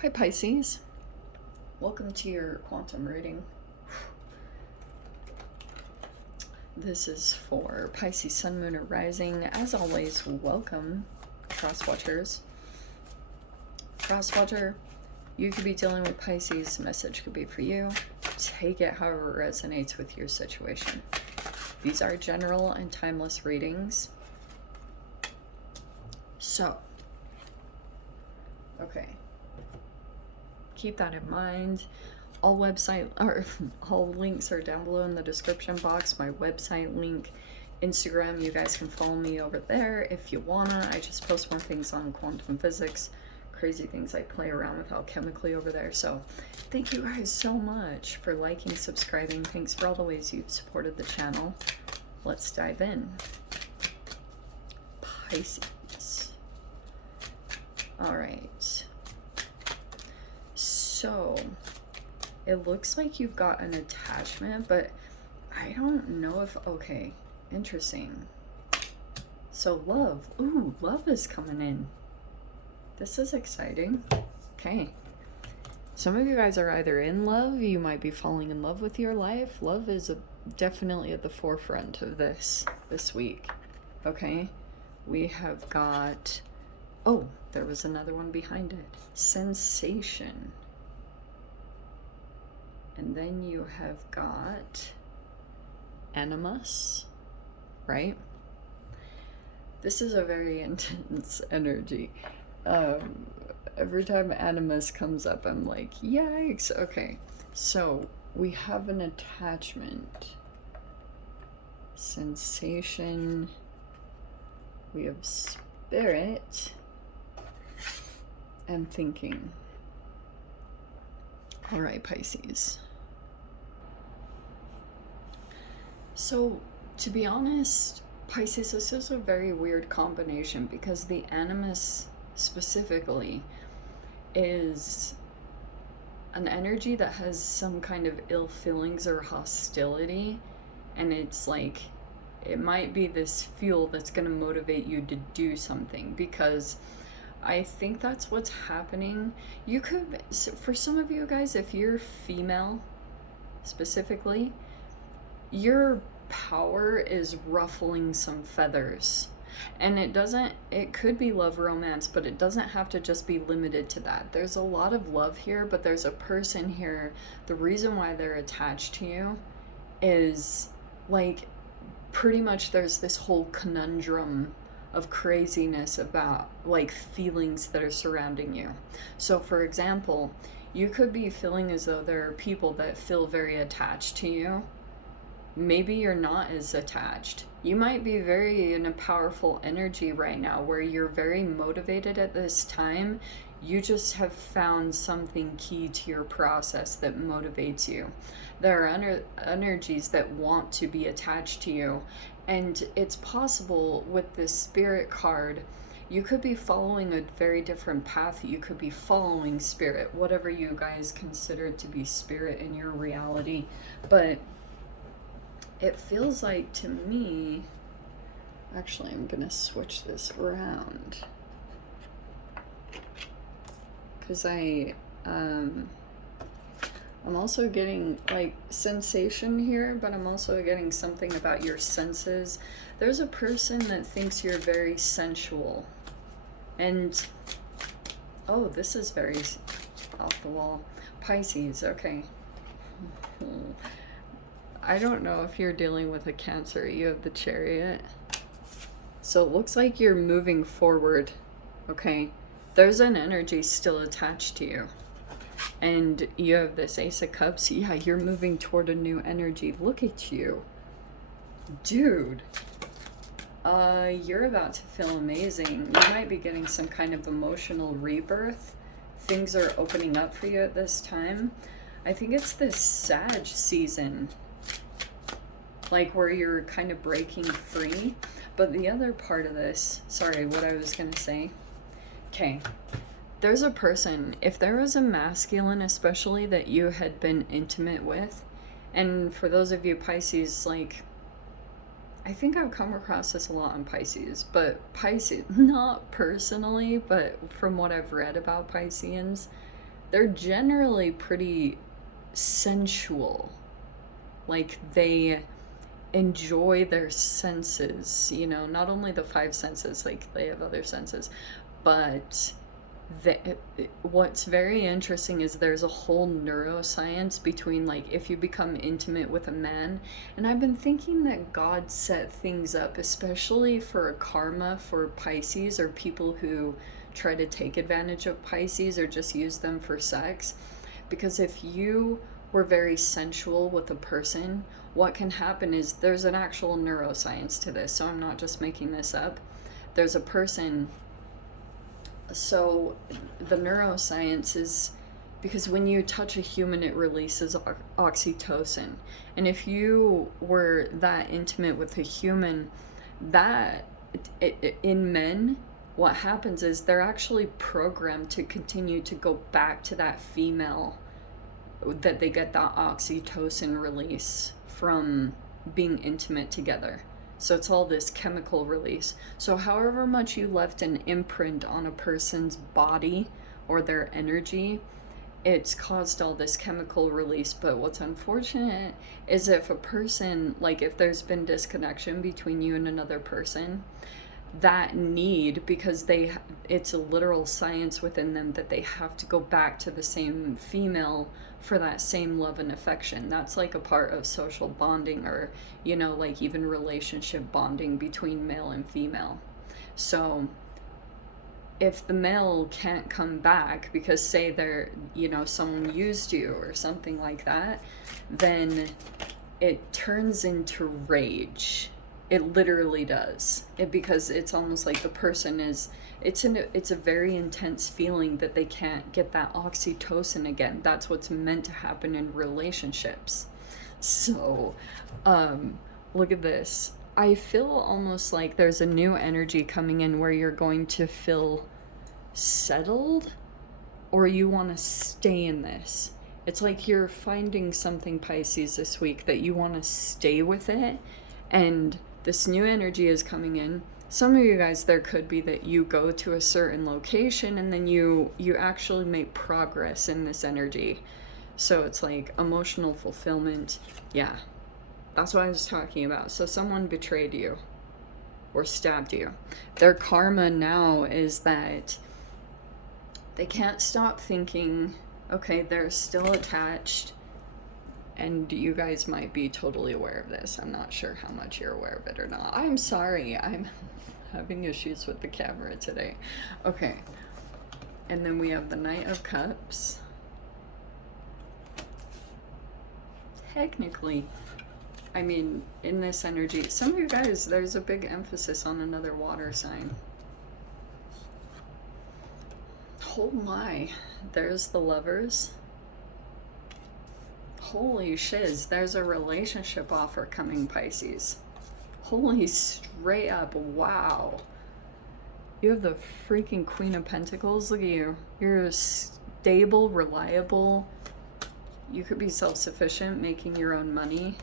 Hi Pisces, welcome to your quantum reading. This is for Pisces Sun, Moon, or Rising. As always, welcome, Crosswatchers. Crosswatcher, you could be dealing with Pisces. The message could be for you. Take it however it resonates with your situation. These are general and timeless readings. So, okay. Keep that in mind. All links are down below in the description box. My website link, Instagram, you guys can follow me over there if you wanna. I just post more things on quantum physics, crazy things I play around with alchemically over there. So thank you guys so much for liking, subscribing. Thanks for all the ways you've supported the channel. Let's dive in. Pisces. All right. So, it looks like you've got an attachment, but I don't know if, okay, interesting. So love, ooh, love is coming in. This is exciting. Okay. Some of you guys are either in love, you might be falling in love with your life. Love is definitely at the forefront of this week. Okay. We have got, oh, there was another one behind it. Sensation. And then you have got animus, right? This is a very intense energy. Every time animus comes up, I'm like, yikes. Okay, so we have an attachment, sensation, we have spirit, and thinking. All right, Pisces. So, to be honest, Pisces, this is a very weird combination because the animus specifically is an energy that has some kind of ill feelings or hostility, and it's like it might be this fuel that's going to motivate you to do something, because I think that's what's happening. You could, for some of you guys, if you're female specifically, your power is ruffling some feathers. And it could be love, romance, but it doesn't have to just be limited to that. There's a lot of love here, but there's a person here. The reason why they're attached to you is like pretty much there's this whole conundrum of craziness about like feelings that are surrounding you. So for example, you could be feeling as though there are people that feel very attached to you. Maybe you're not as attached. You might be very in a powerful energy right now where you're very motivated at this time. You just have found something key to your process that motivates you. There are energies that want to be attached to you. And it's possible with this spirit card, you could be following a very different path. You could be following spirit, whatever you guys consider to be spirit in your reality. But it feels like to me, actually I'm gonna switch this around because I'm also getting like sensation here, but I'm also getting something about your senses. There's a person that thinks you're very sensual, and oh, this is very off the wall. Pisces, okay. I don't know if you're dealing with a Cancer. You have the Chariot. So it looks like you're moving forward, okay? There's an energy still attached to you. And you have this Ace of Cups. Yeah, you're moving toward a new energy. Look at you. Dude. You're about to feel amazing. You might be getting some kind of emotional rebirth. Things are opening up for you at this time. I think it's this Sag season, like where you're kind of breaking free. But the other part of this, sorry, what I was gonna say. Okay, there's a person, if there was a masculine especially that you had been intimate with, and for those of you Pisces, like, I think I've come across this a lot on Pisces, but Pisces, not personally, but from what I've read about Pisceans, they're generally pretty sensual. Like they enjoy their senses, you know, not only the five senses, like they have other senses, but the, what's very interesting is there's a whole neuroscience between like if you become intimate with a man, and I've been thinking that God set things up especially for a karma for Pisces or people who try to take advantage of Pisces or just use them for sex, because if you were very sensual with a person, what can happen is there's an actual neuroscience to this, so I'm not just making this up. There's a person, so the neuroscience is because when you touch a human, it releases oxytocin. And if you were that intimate with a human, that in men, what happens is they're actually programmed to continue to go back to that female, that they get that oxytocin release from being intimate together. So it's all this chemical release. So however much you left an imprint on a person's body or their energy, it's caused all this chemical release. But what's unfortunate is if a person, like if there's been disconnection between you and another person, that need, because it's a literal science within them that they have to go back to the same female for that same love and affection. That's like a part of social bonding, or you know, like even relationship bonding between male and female. So if the male can't come back because say they're, you know, someone used you or something like that, then it turns into rage. It literally does. Because it's almost like the person is, it's a very intense feeling that they can't get that oxytocin again. That's what's meant to happen in relationships. So, look at this. I feel almost like there's a new energy coming in where you're going to feel settled, or you want to stay in this. It's like you're finding something, Pisces, this week that you want to stay with it, and this new energy is coming in. Some of you guys, there could be that you go to a certain location and then you actually make progress in this energy. So it's like emotional fulfillment. Yeah, that's what I was talking about. So someone betrayed you or stabbed you. Their karma now is that they can't stop thinking, okay, they're still attached. And you guys might be totally aware of this. I'm not sure how much you're aware of it or not. I'm sorry. I'm having issues with the camera today. Okay. And then we have the Knight of Cups. Technically, I mean, in this energy, some of you guys, there's a big emphasis on another water sign. Oh my. There's the Lovers. Holy shiz, there's a relationship offer coming, Pisces. Holy straight up, wow. You have the freaking Queen of Pentacles. Look at you. You're stable, reliable. You could be self-sufficient, making your own money.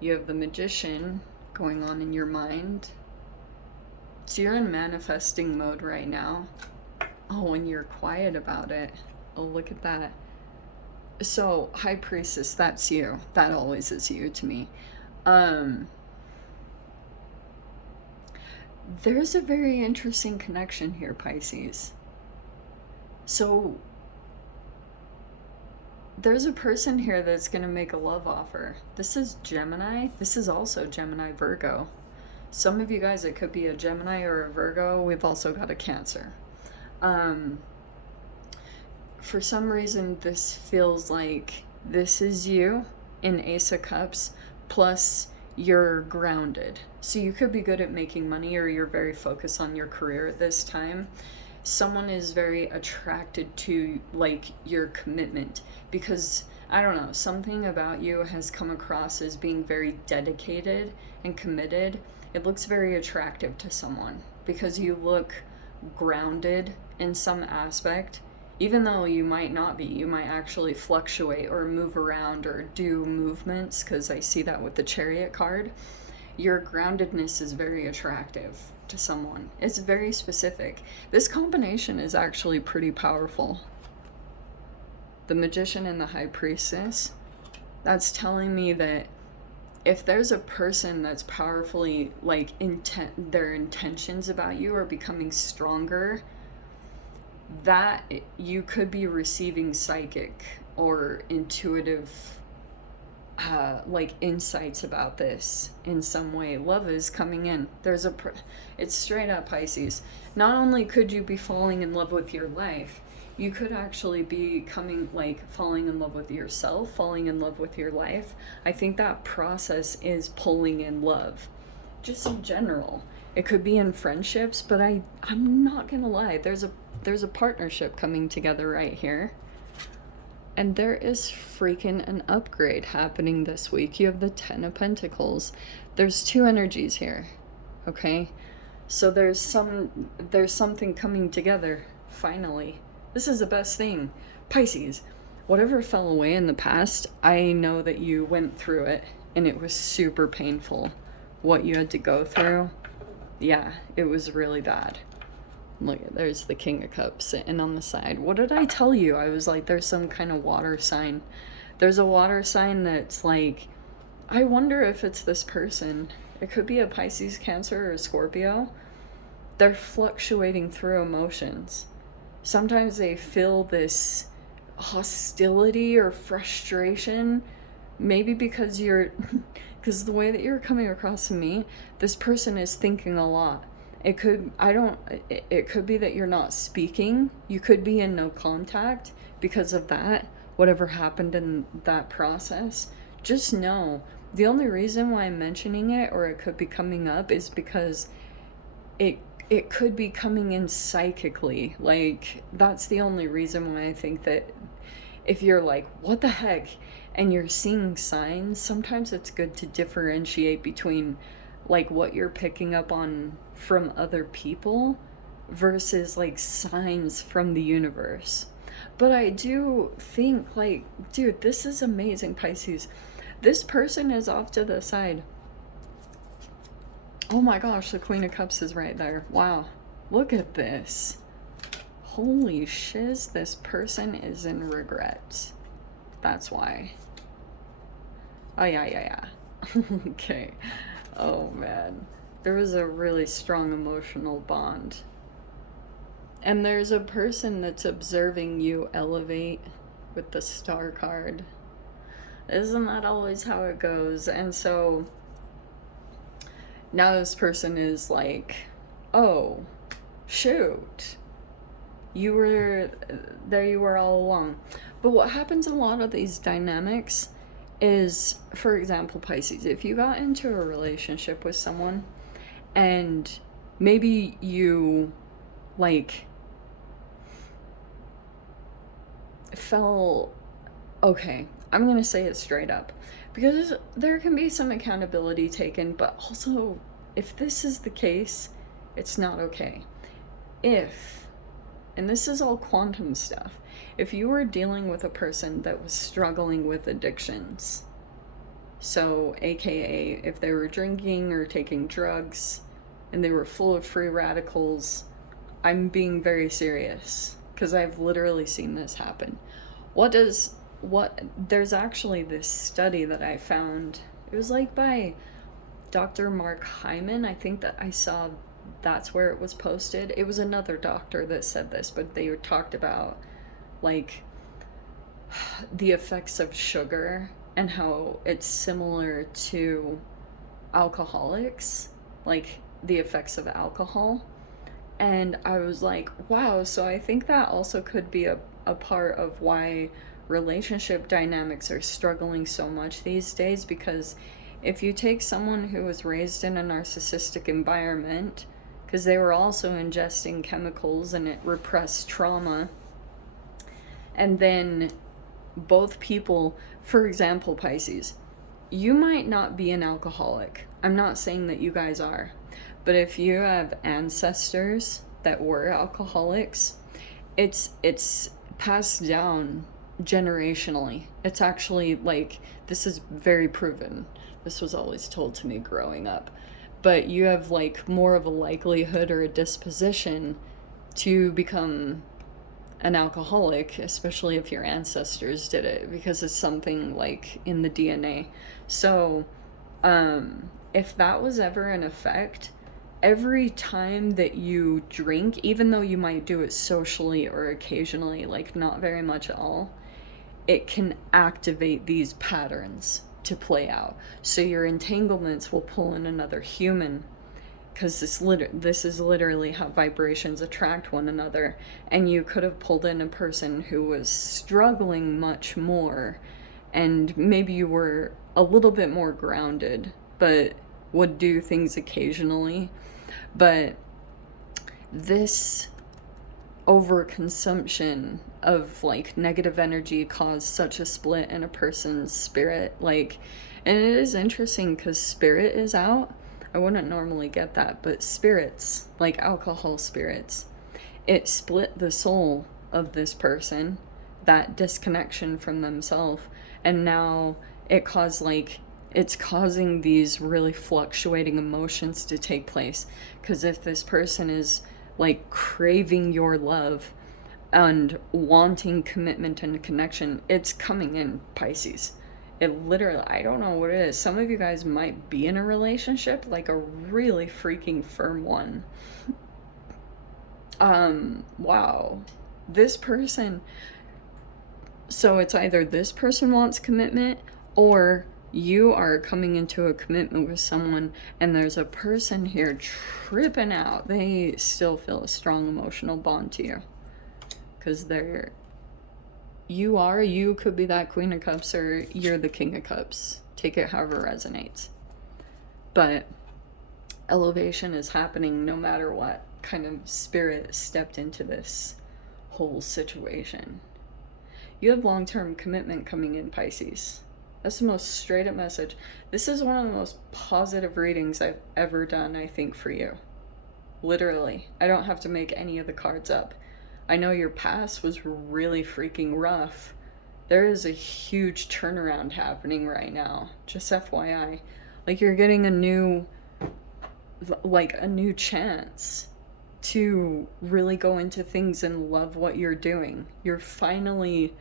You have the Magician going on in your mind. So you're in manifesting mode right now. Oh, and you're quiet about it. Oh, look at that. So, High Priestess, that's you. That always is you to me. There's a very interesting connection here, Pisces. So, there's a person here that's going to make a love offer. This is Gemini. This is also Gemini Virgo. Some of you guys, it could be a Gemini or a Virgo. We've also got a Cancer. For some reason, this feels like this is you in Ace of Cups, plus you're grounded. So you could be good at making money, or you're very focused on your career at this time. Someone is very attracted to like your commitment, because I don't know, something about you has come across as being very dedicated and committed. It looks very attractive to someone because you look grounded in some aspect. Even though you might not be, you might actually fluctuate or move around or do movements, because I see that with the Chariot card. Your groundedness is very attractive to someone. It's very specific. This combination is actually pretty powerful. the Magician and the High Priestess, that's telling me that if there's a person that's powerfully, like, their intentions about you are becoming stronger, that you could be receiving psychic or intuitive like insights about this in some way. Love is coming in. It's straight up Pisces. Not only could you be falling in love with your life, you could actually be falling in love with yourself, falling in love with your life. I think that process is pulling in love, just in general. It could be in friendships, but I'm not gonna lie, there's a partnership coming together right here. And there is freaking an upgrade happening this week. You have the Ten of Pentacles. There's two energies here, okay? So there's something coming together, finally. This is the best thing. Pisces, whatever fell away in the past, I know that you went through it, and it was super painful. What you had to go through, yeah, it was really bad. Look, there's the King of Cups sitting on the side. What did I tell you? I was like, there's some kind of water sign. There's a water sign that's like, I wonder if it's this person. It could be a Pisces, Cancer, or a Scorpio. They're fluctuating through emotions. Sometimes they feel this hostility or frustration, maybe because because the way that you're coming across to me, this person is thinking a lot. It could be that you're not speaking. You could be in no contact because of that, whatever happened in that process. Just know, the only reason why I'm mentioning it, or it could be coming up, is because it could be coming in psychically. Like, that's the only reason why I think that if you're like, what the heck, and you're seeing signs, sometimes it's good to differentiate between like what you're picking up on from other people versus like signs from the universe. But I do think, like, dude, this is amazing, Pisces. This person is off to the side. Oh my gosh, the Queen of Cups is right there. Wow, look at this. Holy shiz, this person is in regret. That's why. Oh yeah. Okay. Oh man, there was a really strong emotional bond. And there's a person that's observing you elevate with the Star card. Isn't that always how it goes? And so now this person is like, oh, shoot. You were all along. But what happens in a lot of these dynamics is, for example, Pisces, if you got into a relationship with someone and maybe you like fell, okay, I'm gonna say it straight up, because there can be some accountability taken, but also if this is the case, it's not okay. And this is all quantum stuff, if you were dealing with a person that was struggling with addictions, so aka if they were drinking or taking drugs and they were full of free radicals, I'm being very serious because I've literally seen this happen. There's actually this study that I found. It was like by Dr. Mark Hyman. I think that I saw that's where it was posted. It was another doctor that said this, but they talked about like the effects of sugar and how it's similar to alcoholics, like the effects of alcohol. And I was like, wow, so I think that also could be a part of why relationship dynamics are struggling so much these days, because if you take someone who was raised in a narcissistic environment, because they were also ingesting chemicals and it repressed trauma, and then both people, for example, Pisces, you might not be an alcoholic. I'm not saying that you guys are, but if you have ancestors that were alcoholics, it's passed down generationally. It's actually like, this is very proven. This was always told to me growing up. But you have like more of a likelihood or a disposition to become an alcoholic, especially if your ancestors did it, because it's something like in the DNA. So, if that was ever an effect, every time that you drink, even though you might do it socially or occasionally, like not very much at all, it can activate these patterns to play out. So your entanglements will pull in another human, because this is literally how vibrations attract one another. And you could have pulled in a person who was struggling much more, and maybe you were a little bit more grounded, but would do things occasionally. But this overconsumption of like negative energy caused such a split in a person's spirit. Like, and it is interesting because spirit is out. I wouldn't normally get that, but spirits, like alcohol spirits, it split the soul of this person, that disconnection from themselves, and now it caused like, it's causing these really fluctuating emotions to take place. Because if this person is like craving your love and wanting commitment and connection, it's coming in, Pisces. It literally, I don't know what it is. Some of you guys might be in a relationship, like a really freaking firm one. Wow. This person, so it's either this person wants commitment, or you are coming into a commitment with someone and there's a person here tripping out. They still feel a strong emotional bond to you because you could be that Queen of Cups or you're the King of Cups. Take it however resonates. But elevation is happening no matter what kind of spirit stepped into this whole situation. You have long-term commitment coming in, Pisces. That's the most straight up message. This is one of the most positive readings I've ever done, I think, for you. Literally. I don't have to make any of the cards up. I know your past was really freaking rough. There is a huge turnaround happening right now. Just FYI. Like, you're getting a new chance to really go into things and love what you're doing. You're finally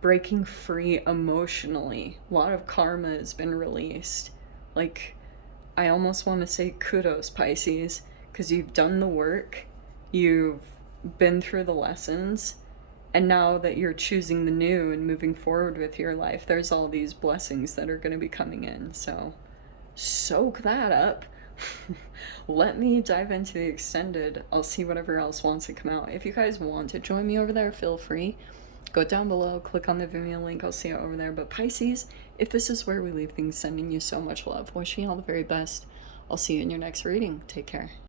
breaking free emotionally. A lot of karma has been released. Like, I almost want to say kudos, Pisces, because you've done the work, you've been through the lessons, and now that you're choosing the new and moving forward with your life, there's all these blessings that are going to be coming in. So soak that up. Let me dive into the extended. I'll see whatever else wants to come out. If you guys want to join me over there, feel free. Go down below, click on the Vimeo link, I'll see you over there. But Pisces, if this is where we leave things, sending you so much love, wishing you all the very best. I'll see you in your next reading. Take care.